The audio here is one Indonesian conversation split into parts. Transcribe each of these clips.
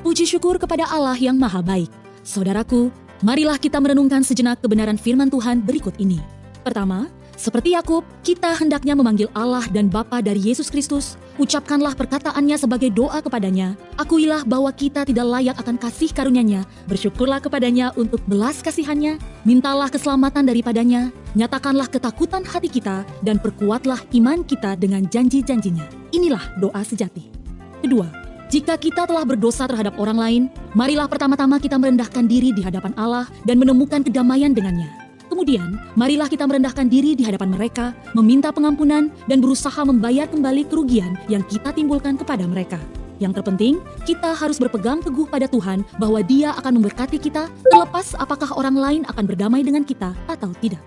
Puji syukur kepada Allah yang maha baik. Saudaraku, marilah kita merenungkan sejenak kebenaran firman Tuhan berikut ini. Pertama, seperti Yakub, kita hendaknya memanggil Allah dan Bapa dari Yesus Kristus. Ucapkanlah perkataannya sebagai doa kepadanya. Akuilah bahwa kita tidak layak akan kasih karunia-Nya. Bersyukurlah kepadanya untuk belas kasihannya. Mintalah keselamatan daripadanya. Nyatakanlah ketakutan hati kita dan perkuatlah iman kita dengan janji-janjinya. Inilah doa sejati. Kedua, jika kita telah berdosa terhadap orang lain, marilah pertama-tama kita merendahkan diri di hadapan Allah dan menemukan kedamaian dengannya. Kemudian, marilah kita merendahkan diri di hadapan mereka, meminta pengampunan dan berusaha membayar kembali kerugian yang kita timbulkan kepada mereka. Yang terpenting, kita harus berpegang teguh pada Tuhan bahwa Dia akan memberkati kita terlepas apakah orang lain akan berdamai dengan kita atau tidak.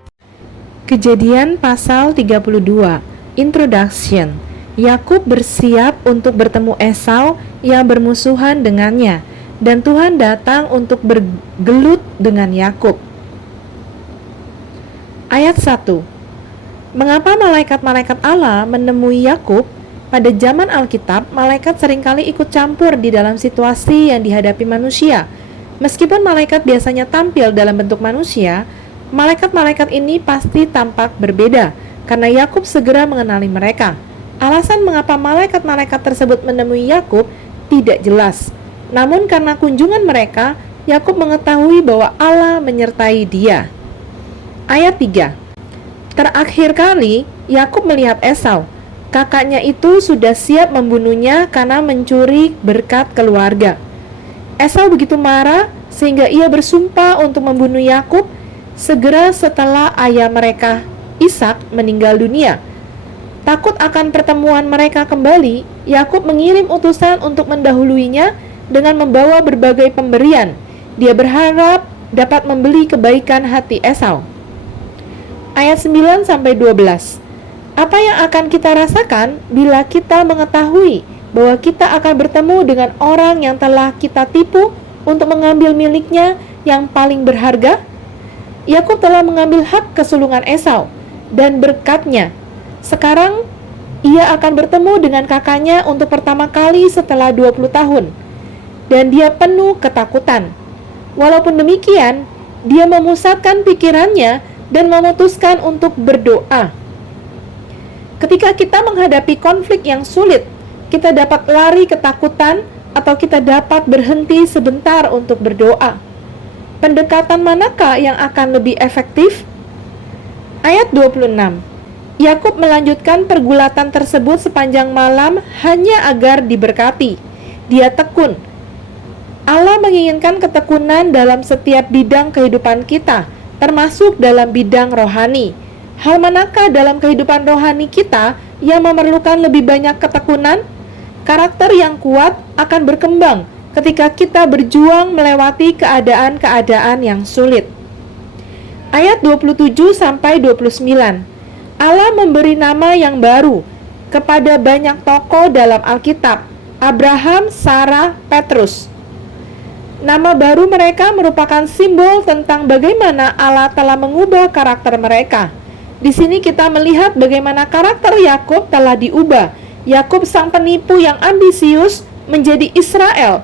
Kejadian pasal 32. Introduction. Yakub bersiap untuk bertemu Esau yang bermusuhan dengannya, dan Tuhan datang untuk bergelut dengan Yakub. Ayat 1. Mengapa malaikat-malaikat Allah menemui Yakub? Pada zaman Alkitab, malaikat seringkali ikut campur di dalam situasi yang dihadapi manusia. Meskipun malaikat biasanya tampil dalam bentuk manusia, malaikat-malaikat ini pasti tampak berbeda, karena Yakub segera mengenali mereka. Alasan mengapa malaikat-malaikat tersebut menemui Yakub tidak jelas. Namun karena kunjungan mereka, Yakub mengetahui bahwa Allah menyertai dia. Ayat 3. Terakhir kali, Yakub melihat Esau. Kakaknya itu sudah siap membunuhnya karena mencuri berkat keluarga. Esau begitu marah sehingga ia bersumpah untuk membunuh Yakub segera setelah ayah mereka, Ishak, meninggal dunia. Takut akan pertemuan mereka kembali, Yakub mengirim utusan untuk mendahuluinya dengan membawa berbagai pemberian. Dia berharap dapat membeli kebaikan hati Esau. Ayat 9-12. Apa yang akan kita rasakan bila kita mengetahui bahwa kita akan bertemu dengan orang yang telah kita tipu untuk mengambil miliknya yang paling berharga? Yakub telah mengambil hak kesulungan Esau dan berkatnya. Sekarang, ia akan bertemu dengan kakaknya untuk pertama kali setelah 20 tahun. Dan dia penuh ketakutan. Walaupun demikian, dia memusatkan pikirannya dan memutuskan untuk berdoa. Ketika kita menghadapi konflik yang sulit, kita dapat lari ketakutan atau kita dapat berhenti sebentar untuk berdoa. Pendekatan manakah yang akan lebih efektif? Ayat 26. Yakub melanjutkan pergulatan tersebut sepanjang malam hanya agar diberkati. Dia tekun. Allah menginginkan ketekunan dalam setiap bidang kehidupan kita, termasuk dalam bidang rohani. Hal manakah dalam kehidupan rohani kita yang memerlukan lebih banyak ketekunan? Karakter yang kuat akan berkembang ketika kita berjuang melewati keadaan-keadaan yang sulit. Ayat 27-29. Allah memberi nama yang baru kepada banyak tokoh dalam Alkitab: Abraham, Sarah, Petrus. Nama baru mereka merupakan simbol tentang bagaimana Allah telah mengubah karakter mereka. Di sini kita melihat bagaimana karakter Yakub telah diubah. Yakub sang penipu yang ambisius menjadi Israel,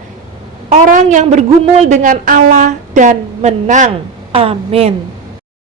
orang yang bergumul dengan Allah dan menang. Amin.